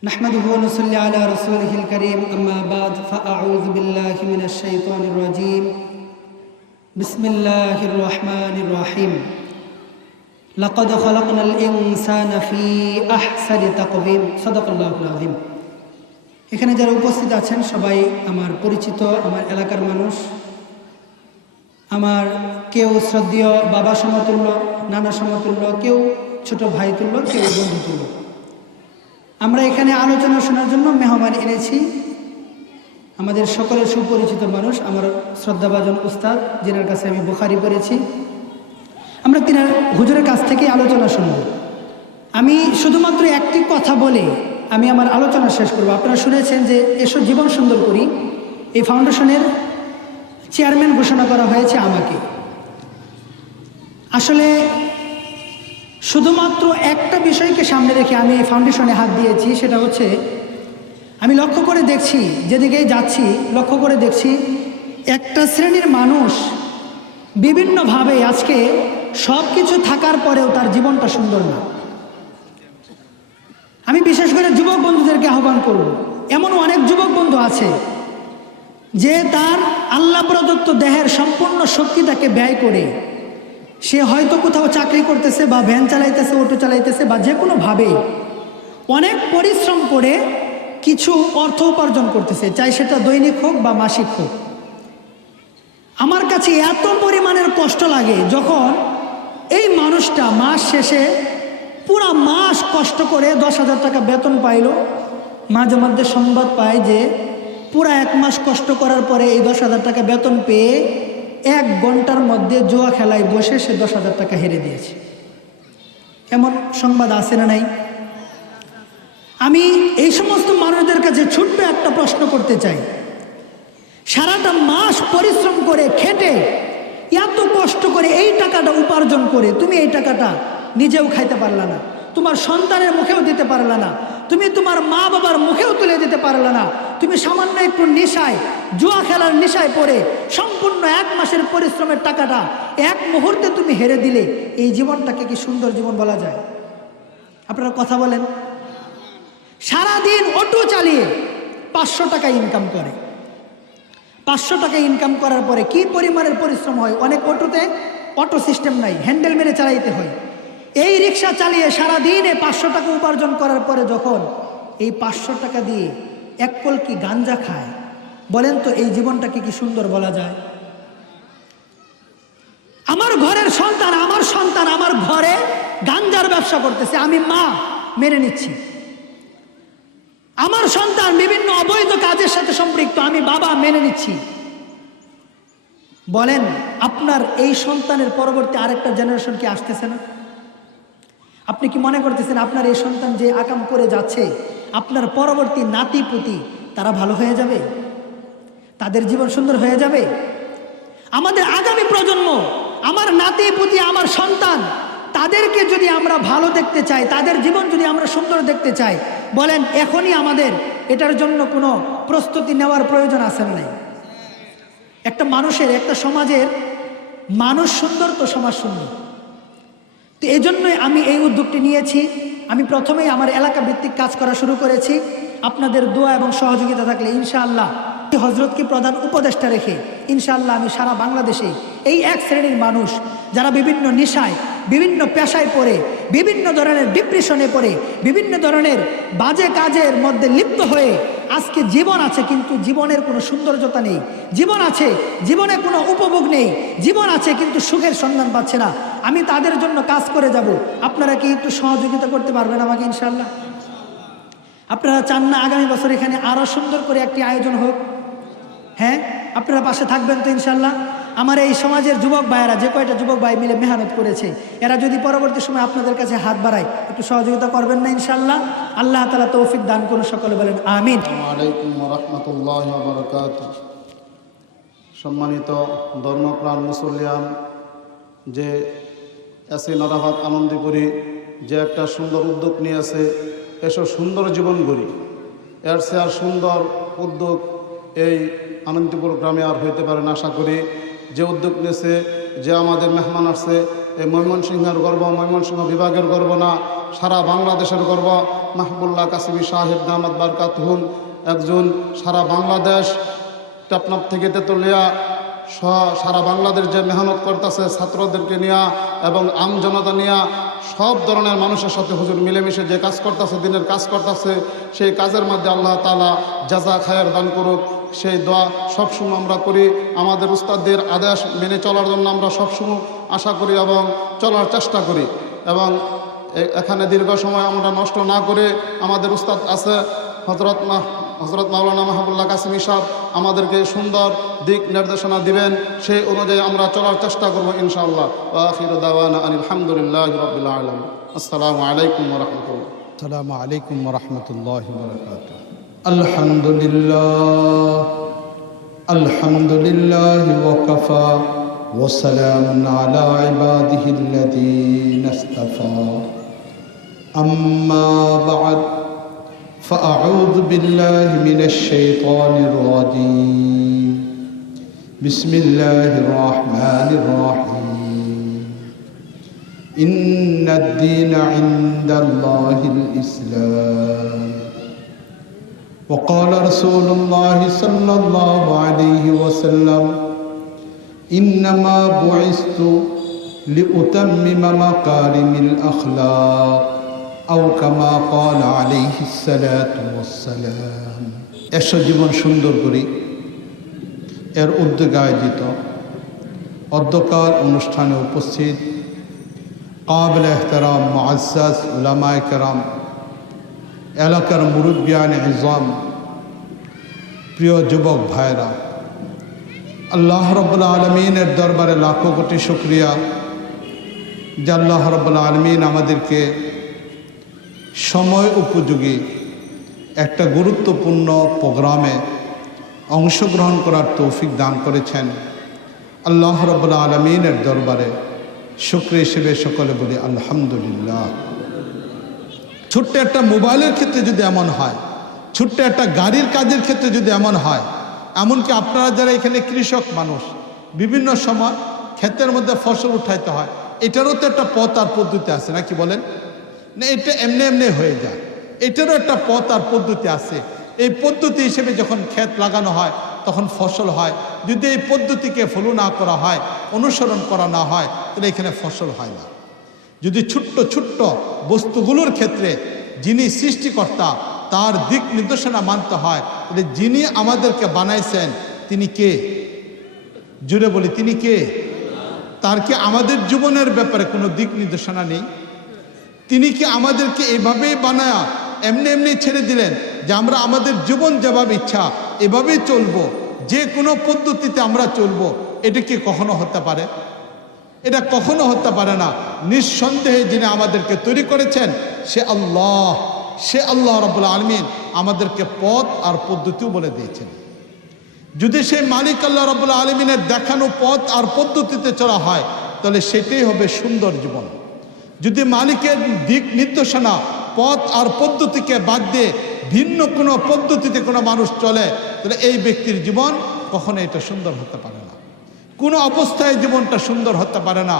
نحمده ونصلي على رسوله الكريم أما بعد فأعوذ بالله من الشيطان الرجيم بسم الله الرحمن الرحيم لقد خلقنا الإنسان في أحسن تقويم صدق الله العظيم এখানে যারা উপস্থিত আছেন সবাই আমার পরিচিত আমার এলাকার মানুষ আমার কেউ শ্রদ্ধেয় বাবা সমতুল্য নানা সমতুল্য কেউ ছোট ভাই তুল্য কেউ বন্ধু তুল্য আমরা এখানে আলোচনা শোনার জন্য মেহমান এনেছি। আমাদের সকলের সুপরিচিত মানুষ, আমার শ্রদ্ধাভাজন উস্তাদ, যিনার কাছে আমি বুখারি পড়েছি। আমরা তিনার হুজুরের কাছ থেকে আলোচনা শুনব। আমি শুধুমাত্র একটি কথা বলে আমি আমার আলোচনা শেষ করব। আপনারা শুনেছেন যে এসব জীবন সুন্দর করি। এই ফাউন্ডেশনের চেয়ারম্যান ঘোষণা করা হয়েছে আমাকে। আসলে শুধুমাত্র একটা বিষয়কে সামনে রেখে আমি এই ফাউন্ডেশনে হাত দিয়েছি, সেটা হচ্ছে আমি লক্ষ্য করে দেখছি যেদিকেই যাচ্ছি, লক্ষ্য করে দেখছি একটা শ্রেণির মানুষ বিভিন্নভাবে আজকে সব কিছু থাকার পরেও তার জীবনটা সুন্দর না। আমি বিশেষ করে যুবক বন্ধুদেরকে আহ্বান করব এমন অনেক যুবক বন্ধু আছে যে তার আল্লাহ প্রদত্ত দেহের সম্পূর্ণ শক্তিটাকে ব্যয় করে সে হয়তো কোথাও চাকরি করতেছে বা ভ্যান চালাইতেছে, অটো চালাইতেছে বা যে কোনোভাবে অনেক পরিশ্রম করে কিছু অর্থ উপার্জন করতেছে, চাই সেটা দৈনিক হোক বা মাসিক হোক। আমার কাছে এত পরিমাণের কষ্ট লাগে যখন এই মানুষটা মাস শেষে পুরা মাস কষ্ট করে দশ হাজার টাকা বেতন পাইল। মাঝে মধ্যে সংবাদ পায় যে পুরা এক মাস কষ্ট করার পরে এই দশ হাজার টাকা বেতন পেয়ে এক ঘণ্টার মধ্যে জুয়া খেলায় বসে সে দশ হাজার টাকা হেরে দিয়েছে। এমন সংবাদ আছে না নাই? আমি এই সমস্ত মানুষদের কাছে ছোট্ট একটা প্রশ্ন করতে চাই। সারাটা মাস পরিশ্রম করে, খেটে, এত কষ্ট করে এই টাকাটা উপার্জন করে তুমি এই টাকাটা নিজেও খাইতে পারলা না। তোমার সন্তানের মুখেও দিতে পারলা না। তুমি তোমার মা বাবার মুখেও তুলে দিতে পারলা না। তুমি সামান্য একটু নেশায় জুয়া খেলার নেশায় পড়ে, সম্পূর্ণ এক মাসের পরিশ্রমের টাকাটা এক মুহূর্তে তুমি হেরে দিলে, এই জীবনটাকে কি সুন্দর জীবন বলা যায়? আপনারা কথা বলেন। সারাদিন অটো চালিয়ে পাঁচশো টাকা ইনকাম করে। পাঁচশো টাকা ইনকাম করার পরে কি পরিমাণের পরিশ্রম হয়? অনেক অটোতে অটো সিস্টেম নাই হ্যান্ডেল মেরে চালাইতে হয়। এই রিক্সা চালিয়ে সারাদিনে পাঁচশো টাকা উপার্জন করার পরে যখন এই পাঁচশো টাকা দিয়ে এক কলকি গাঞ্জা খায় বলেন তো, এই জীবনটাকে কি সুন্দর বলা যায়? আমার ঘরের সন্তান আমার সন্তান আমার ঘরে গাঞ্জার ব্যবসা করতেছে, আমি মা, মেনে নিচ্ছি। আমার সন্তান বিভিন্ন অবৈধ কাজের সাথে সম্পৃক্ত, আমি বাবা, মেনে নিচ্ছি। বলেন, আপনার এই সন্তানের পরবর্তী আরেকটা জেনারেশন কি আসতেছে না? আপনি কি মনে করতেছেন আপনার এই সন্তান যে আকাম করে যাচ্ছে, আপনার পরবর্তী নাতি পুতি তারা ভালো হয়ে যাবে? তাদের জীবন সুন্দর হয়ে যাবে। আমাদের আগামী প্রজন্ম, আমার নাতি, পুতি, আমার সন্তান, তাদেরকে যদি আমরা ভালো দেখতে চাই, তাদের জীবন যদি আমরা সুন্দর দেখতে চাই, বলেন এখনই আমাদের এটার জন্য কোনো প্রস্তুতি নেওয়ার প্রয়োজন আছে নাই? একটা মানুষের, একটা সমাজের মানুষ সুন্দর তো সমাজ সুন্দর। তো এই জন্যই আমি এই উদ্যোগটি নিয়েছি। আমি প্রথমেই আমার এলাকা ভিত্তিক কাজ করা শুরু করেছি। আপনাদের দোয়া এবং সহযোগিতা থাকলে ইনশাআল্লাহ হজরতকে প্রধান উপদেষ্টা রেখে ইনশাআল্লাহ আমি সারা বাংলাদেশে এই এক শ্রেণির মানুষ যারা বিভিন্ন নেশায়, বিভিন্ন পেশায় পড়ে, বিভিন্ন ধরনের ডিপ্রেশনে পড়ে, বিভিন্ন ধরনের বাজে কাজের মধ্যে লিপ্ত হয়ে আজকে জীবন আছে কিন্তু জীবনের কোনো সৌন্দর্যতা নেই। জীবন আছে, জীবনে কোনো উপভোগ নেই। জীবন আছে কিন্তু সুখের সন্ধান পাচ্ছে না। আমি তাদের জন্য কাজ করে যাব। আপনারা কি একটু সহযোগিতা করতে পারবেন আমাকে ইনশাল্লাহ আপনারা চান না আগামী বছর এখানে আরও সুন্দর করে একটি আয়োজন হোক? হ্যাঁ? আপনারা পাশে থাকবেন তো ইনশাল্লাহ। আমার এই সমাজের যুবক ভাইয়েরা, যে কয়টা যুবক ভাই মিলে মেহনত করেছে, এরা যদি পরবর্তী সময় আপনাদের কাছে হাত বাড়ায়, একটু সহযোগিতা করবেন না ইনশাল্লাহ? আল্লাহ তালা তৌফিক দান করুন, সকলে বলেন আমিন। সম্মানিত ধর্মপ্রাণ মুসলিয়ান যে এসে নরাভাত আনন্দপুরী যে একটা সুন্দর উদ্যোগ নিয়েছে এসব সুন্দর জীবন গড়ি। এর সে আর সুন্দর উদ্যোগ এই আনন্দপুর গ্রামে আর হইতে পারে না, আশা করি। যে উদ্যোগ নিয়েছে, যে আমাদের মেহমান আসছে, এই ময়মনসিংহের গর্ব, ময়মনসিংহ বিভাগের গর্ব না, সারা বাংলাদেশের গর্ব। মাহবুল্লাহ কাসিমি সাহেব নামাদ বারকাতহুন একজন সারা বাংলাদেশ টেপনাপ থেকে তেতুলিয়া সারা বাংলাদেশ যে মেহনত করতেছে ছাত্রদেরকে নিয়া এবং আম জনতা নিয়া, সব ধরনের মানুষের সাথে হুজুর মিলেমিশে যে কাজ করতেছে, দিনের কাজ করতেছে, সেই কাজের মধ্যে আল্লাহ তালা জাজা খায়ের দান করুক সেই দোয়া সবসময় আমরা করি। আমাদের উস্তাদদের আদেশ মেনে চলার জন্য আমরা সবসময় আশা করি এবং চলার চেষ্টা করি। এবং এখানে দীর্ঘ সময় আমরা নষ্ট না করে আমাদের উস্তাদ আছে হজরত মাহ হজরত মাওলানা মাহবুল্লাহ কাসিম সাহ আমাদেরকে সুন্দর দিক নির্দেশনা দিবেন। সেই অনুযায়ী আমরা চলার চেষ্টা করব ইনশাআল্লাহ। আলহামদুলিল্লাহ আসসালামু আলাইকুম রহমতুল্লাহ। আসসালামু আলাইকুম রহমতুল্লাহ الحمد لله الحمد لله وكفى وسلام على عباده الذين اصطفى. أما بعد فأعوذ بالله من الشيطان الرجيم. بسم الله الرحمن الرحيم. إن الدين عند الله الإسلام. وقال رسول الله صلى الله عليه وسلم إنما بعثت لأتمم مكارم الأخلاق أو كما قال عليه الصلاة والسلام এসো জীবন সুন্দর করি এর উদ্যোগে আয়োজিত অধ্যকার অনুষ্ঠানে উপস্থিত কাবিল এহতারাম মুআজ্জাজ উলামায়ে কেরাম এলাকার মুরব্বিয়ান ইজম প্রিয় যুবক ভাইরা আল্লাহ রব্বুল আলমিনের দরবারে লাখো কোটি শুক্রিয়া। যে আল্লাহ রব্বুল আলমিন আমাদেরকে সময় উপযোগী একটা গুরুত্বপূর্ণ প্রোগ্রামে অংশগ্রহণ করার তৌফিক দান করেছেন। আল্লাহ রব্বুল আলমিনের দরবারে শুক্র হিসেবে সকলে বলি আলহামদুলিল্লাহ। ছোট্ট একটা মোবাইলের ক্ষেত্রে যদি এমন হয়, ছোট্ট একটা গাড়ির কাজের ক্ষেত্রে যদি এমন হয়, এমনকি আপনারা যারা এখানে কৃষক মানুষ, বিভিন্ন সময় ক্ষেতের মধ্যে ফসল উঠাইতে হয়, এটারও তো একটা পথ আর পদ্ধতি আছে নাকি বলেন? না, এটা এমনি এমনি হয়ে যায়। এটারও একটা পথ আর পদ্ধতি আছে। এই পদ্ধতি হিসেবে যখন ক্ষেত লাগানো হয়, তখন ফসল হয়। যদি এই পদ্ধতিকে ফলো না করা হয়, অনুসরণ করা না হয়, তাহলে এখানে ফসল হয় না। যদি ছোট্ট ছোট্ট বস্তুগুলোর ক্ষেত্রে যিনি সৃষ্টিকর্তা, তার দিক নির্দেশনা মানতে হয়, তাহলে যিনি আমাদেরকে বানাইছেন, তিনি কে? জুড়ে বলি, তিনি কে? তার কি আমাদের জীবনের ব্যাপারে কোনো দিক নির্দেশনা নেই? তিনি কি আমাদেরকে এভাবেই বানায়া এমনি এমনি ছেড়ে দিলেন যে আমরা আমাদের জীবন যেভাবে ইচ্ছা, এভাবেই চলবো? যে কোনো পদ্ধতিতে আমরা চলবো, এটা কি কখনো হতে পারে? এটা কখনো হতে পারে না। নিঃসন্দেহে যিনি আমাদেরকে তৈরি করেছেন, সে আল্লাহ। সে আল্লাহ রবুল আলমিন আমাদেরকে পথ আর পদ্ধতিও বলে দিয়েছেন। যদি সেই মালিক আল্লাহ রবুল্লা আলমিনের দেখানো পথ আর পদ্ধতিতে চলা হয়, তাহলে সেটাই হবে সুন্দর জীবন। যদি মালিকের দিক নির্দেশনা, পথ আর পদ্ধতিকে বাদ দিয়ে ভিন্ন কোনো পদ্ধতিতে কোনো মানুষ চলে, তাহলে এই ব্যক্তির জীবন কখনো এটা সুন্দর হতে পারে না। কোনো অবস্থায় জীবনটা সুন্দর হতে পারে না।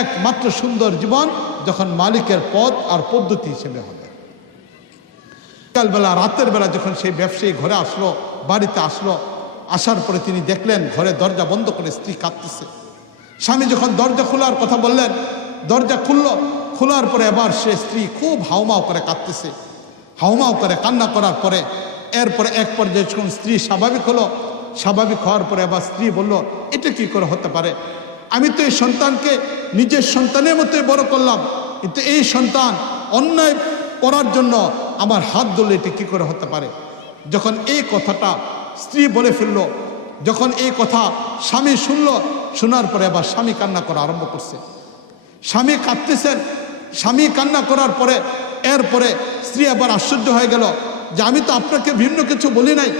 একমাত্র সুন্দর জীবন যখন মালিকের পথ আর পদ্ধতি হিসেবে হবে। বিকালবেলা, রাতের বেলা যখন সেই ব্যবসায়ী ঘরে আসলো, বাড়িতে আসলো, আসার পরে তিনি দেখলেন ঘরে দরজা বন্ধ করে স্ত্রী কাঁদতেছে। স্বামী যখন দরজা খোলার কথা বললেন, দরজা খুললো, খোলার পরে এবার সে স্ত্রী খুব হাউমাউ করে কাঁদতেছে। হাউমাউ করে কান্না করার পরে, এরপরে এক পর্যায়ে যখন স্ত্রী স্বাভাবিক হলো স্বাভাবিক হওয়ার পরে এবার স্ত্রী বলল, এটা কি করে হতে পারে? আমি তো এই সন্তানকে নিজের সন্তানের মতোই বড় করলাম, কিন্তু এই সন্তান অন্যায় করার জন্য আমার হাত ধরলে এটা কী করে হতে পারে? যখন এই কথাটা স্ত্রী বলে ফেলল, যখন এই কথা স্বামী শুনলো, শোনার পরে আবার স্বামী কান্না করা আরম্ভ করছে। স্বামী কাঁদতেছেন, স্বামী কান্না করার পরে, এরপরে স্ত্রী আবার আশ্চর্য হয়ে গেল যে, আমি তো আপনাকে ভিন্ন কিছু বলি নাই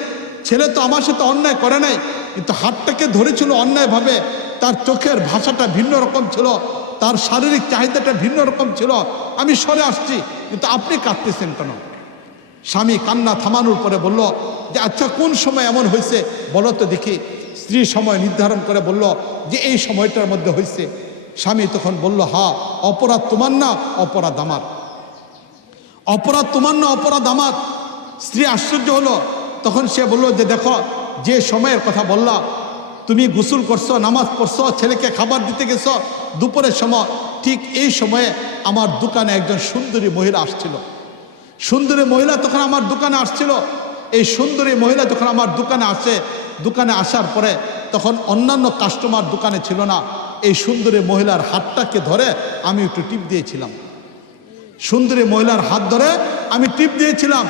ছেলে তো আমার সাথে অন্যায় করে নাই, কিন্তু হাতটাকে ধরেছিল অন্যায়ভাবে, তার চোখের ভাষাটা ভিন্ন রকম ছিল, তার শারীরিক চাহিদাটা ভিন্ন রকম ছিল। আমি সরে আসছি, কিন্তু আপনি কাঁদতেছেন কেন? স্বামী কান্না থামানোর পরে বলল, যে আচ্ছা কোন সময় এমন হয়েছে? বলো তো দেখি। স্ত্রী সময় নির্ধারণ করে বলল, যে এই সময়টার মধ্যে হয়েছে। স্বামী তখন বলল, হা, অপরাধ তোমার না, অপরাধ আমার। অপরাধ তোমার না, অপরাধ আমার। স্ত্রী আশ্চর্য হলো তখন সে বলল যে, দেখো, যে সময়ের কথা বললা, তুমি গোসল করছ, নামাজ পড়ছো, ছেলেকে খাবার দিতে গেছো, দুপুরের সময়, ঠিক এই সময়ে আমার দোকানে একজন সুন্দরী মহিলা আসছিল। সুন্দরী মহিলা তখন আমার দোকানে আসছিল। এই সুন্দরী মহিলা যখন আমার দোকানে আসে, দোকানে আসার পরে তখন অন্যান্য কাস্টমার দোকানে ছিল না। এই সুন্দরী মহিলার হাতটাকে ধরে আমি একটু টিপ দিয়েছিলাম। সুন্দরী মহিলার হাত ধরে আমি টিপ দিয়েছিলাম।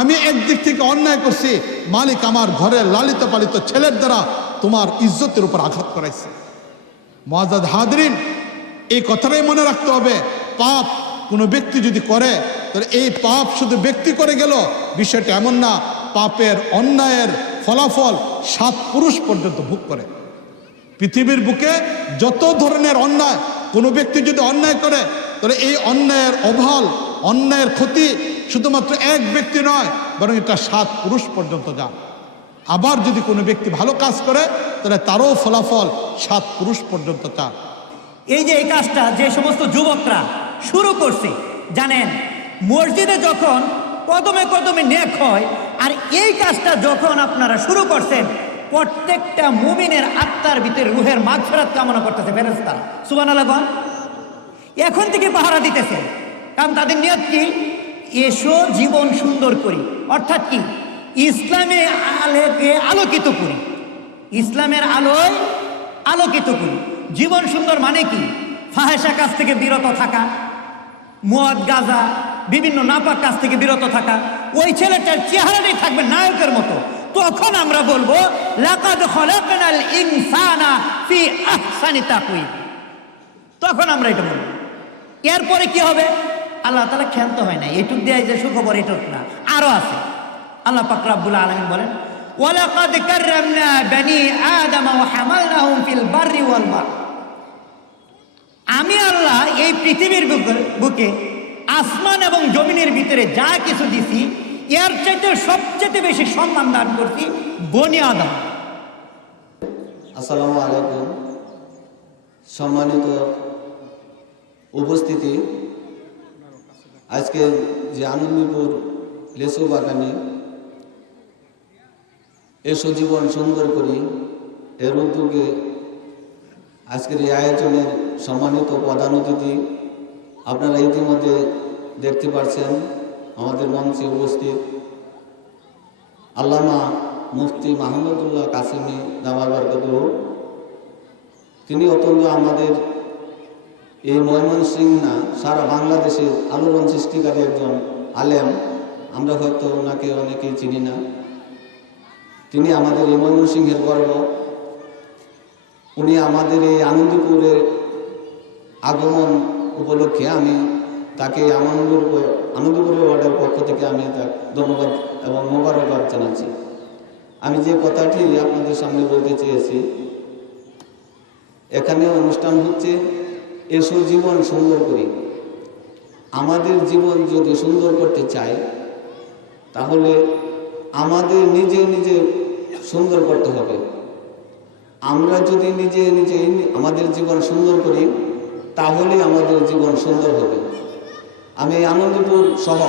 আমি একদিক থেকে অন্যায় করছি, মালিক আমার ঘরের লালিত পালিত ছেলের দ্বারা তোমার ইজ্জতের উপর আঘাত করাইছে। মজাদ হাদরিন এই কথাটাই মনে রাখতে হবে। পাপ কোনো ব্যক্তি যদি করে, তাহলে এই পাপ শুধু ব্যক্তি করে গেল, বিষয়টা এমন না, পাপের অন্যায়ের ফলাফল সাত পুরুষ পর্যন্ত ভোগ করে। পৃথিবীর বুকে যত ধরনের অন্যায়, কোনো ব্যক্তি যদি অন্যায় করে, তাহলে এই অন্যায়ের অভাল অন্যায়ের ক্ষতি শুধুমাত্র এক ব্যক্তি নয়, বরং এটা সাত পুরুষ পর্যন্ত যান আবার যদি কোনো ব্যক্তি ভালো কাজ করে, তাহলে তারও ফলাফল সাত পুরুষ পর্যন্ত চান এই যে এই কাজটা, যে সমস্ত যুবকরা শুরু করছে, জানেন, মসজিদে যখন কদমে কদমে নেক হয়, আর এই কাজটা যখন আপনারা শুরু করছেন, প্রত্যেকটা মুমিনের আত্মার ভিতরে রুহের মাঘ ফেরত কামনা করতেছে ফেরেস্তারা সুবান আলাগন এখন থেকে পাহারা দিতেছে। কারণ তাদের নিয়ত কি? এসো জীবন সুন্দর করি। অর্থাৎ কি? ইসলামে আলোকে আলোকিত করি। ইসলামের আলোয় আলোকিত করি। জীবন সুন্দর মানে কি? ফাহেসা কাজ থেকে বিরত থাকা মদ গাজা, বিভিন্ন নাপাক কাজ থেকে বিরত থাকা। ওই ছেলেটার চেহারাটাই থাকবে নায়কের মতো। তখন আমরা বলব ইনসানা ফি তখন আমরা এটা বলব। এরপরে কি হবে? আল্লাহ তালা ক্ষান্ত হয় না এটুক দেয় যে সুখবর, এটুক না। আরও আছে। আল্লাহ পাক রাব্বুল আলামিন বলেন, ওয়ালাকাদ কাররামনা বানি আদম ওয়া হামালনাহুম ফিল বাররি ওয়াল বাহর আমি আল্লাহ এই পৃথিবীর বুকে আসমান এবং জমিনের ভিতরে যা কিছু দিছি, এর চাইতে সবচেয়ে বেশি সম্মান দান করছি বনি আদম। আসসালামু আলাইকুম। সম্মানিত উপস্থিতি আজকে যে আনন্দপুর লেসু বাগানে এসো জীবন সুন্দর করি, এর উদ্যোগে আজকের এই আয়োজনের সম্মানিত প্রধান অতিথি আপনারা ইতিমধ্যে দেখতে পাচ্ছেন আমাদের মঞ্চে উপস্থিত আল্লামা মুফতি মাহমুদুল্লাহ কাসিমি দামার বরকত তিনি অত্যন্ত আমাদের এই ময়মনসিংহ না সারা বাংলাদেশের আলোড়ন সৃষ্টিকারী একজন আলেম। আমরা হয়তো ওনাকে অনেকেই চিনি না। তিনি আমাদের এই ময়মন সিংহের গর্ব। উনি আমাদের এই আনন্দপুরের আগমন উপলক্ষে আমি তাকে আনন্দপুর, আনন্দপুরের ওয়ার্ডের পক্ষ থেকে আমি তাকে ধন্যবাদ এবং মোবারকবাদ জানাচ্ছি। আমি যে কথাটি আপনাদের সামনে বলতে চেয়েছি, এখানে অনুষ্ঠান হচ্ছে এসো জীবন সুন্দর করি। আমাদের জীবন যদি সুন্দর করতে চাই, তাহলে আমাদের নিজে নিজে সুন্দর করতে হবে। আমরা যদি নিজে নিজে আমাদের জীবন সুন্দর করি, তাহলে আমাদের জীবন সুন্দর হবে। আমি আনন্দপুর সহ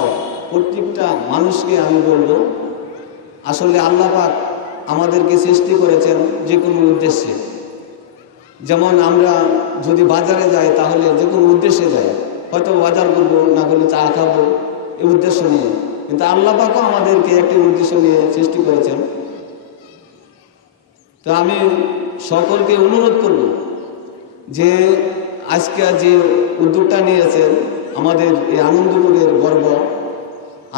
প্রত্যেকটা মানুষকে আমি বলব, আসলে আল্লাহ পাক আমাদেরকে সৃষ্টি করেছেন যে কোনো উদ্দেশ্যে। যেমন আমরা যদি বাজারে যাই, তাহলে যে কোনো উদ্দেশ্যে যাই। হয়তো বাজার করব না হলে চা খাব, এই উদ্দেশ্য নিয়ে। কিন্তু আল্লাহ পাকও আমাদেরকে একটি উদ্দেশ্য নিয়ে সৃষ্টি করেছেন। তো আমি সকলকে অনুরোধ করব যে আজকে যে উদ্যোগটা নিয়েছেন আমাদের এই আনন্দপুরের গর্ব,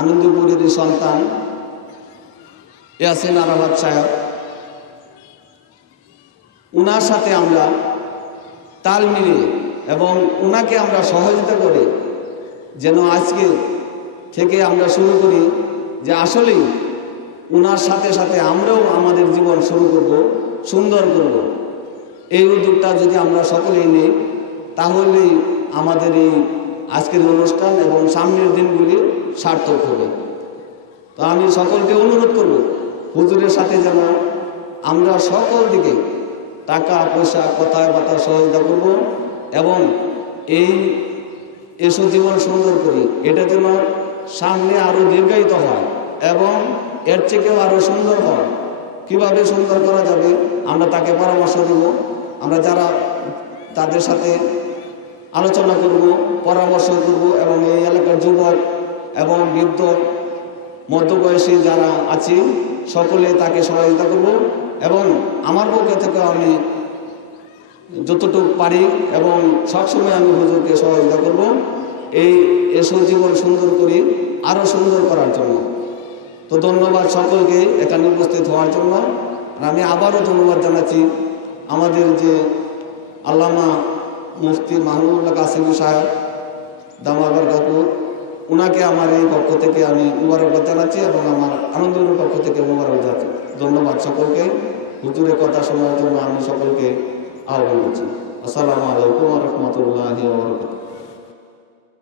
আনন্দপুরের সন্তান, ইয়াসিন আরাবাদ সাহেব। উনার সাথে আমরা তাল মিলিয়ে এবং ওনাকে আমরা সহযোগিতা করে যেন আজকে থেকে আমরা শুরু করি যে আসলেই ওনার সাথে সাথে আমরাও আমাদের জীবন শুরু করব, সুন্দর করব। এই উদ্যোগটা যদি আমরা সকলেই নিই, তাহলেই আমাদের এই আজকের অনুষ্ঠান এবং সামনের দিনগুলি সার্থক হবে। তো আমি সকলকে অনুরোধ করব, হুজুরের সাথে যেন আমরা সকল দিকে টাকা, পয়সা কথায় বার্তা সহযোগিতা করব এবং এই এসো জীবন সুন্দর করি। এটা যেন সামনে আরও দীর্ঘায়িত হয় এবং এর থেকেও আরও সুন্দর হয়। কীভাবে সুন্দর করা যাবে, আমরা তাকে পরামর্শ দেব। আমরা যারা তাদের সাথে আলোচনা করব, পরামর্শ করব এবং এই এলাকার যুবক এবং বৃদ্ধ, মধ্যবয়সী যারা আছি, সকলে তাকে সহযোগিতা করব। এবং আমার পক্ষে থেকে আমি যতটুকু পারি এবং সবসময় আমি হুজুরকে সহযোগিতা করব। এই এসব জীবন সুন্দর করি আরও সুন্দর করার জন্য। তো ধন্যবাদ সকলকে এখানে উপস্থিত হওয়ার জন্য। আর আমি আবারও ধন্যবাদ জানাচ্ছি আমাদের যে আল্লামা মুফতি মাহমুদুল্লাহ কাসিম সাহেব দামাগার কাপুর ওনাকে আমার এই পক্ষ থেকে আমি মুবারকবাদ জানাচ্ছি এবং আমার আনন্দের পক্ষ থেকে মুবারক জানাচ্ছি। ধন্যবাদ সকলকে। হুজুরের কথা শোনার জন্য আমি সকলকে আহ্বান করছি আসসালামু আলাইকুম রহমতুল্লাহ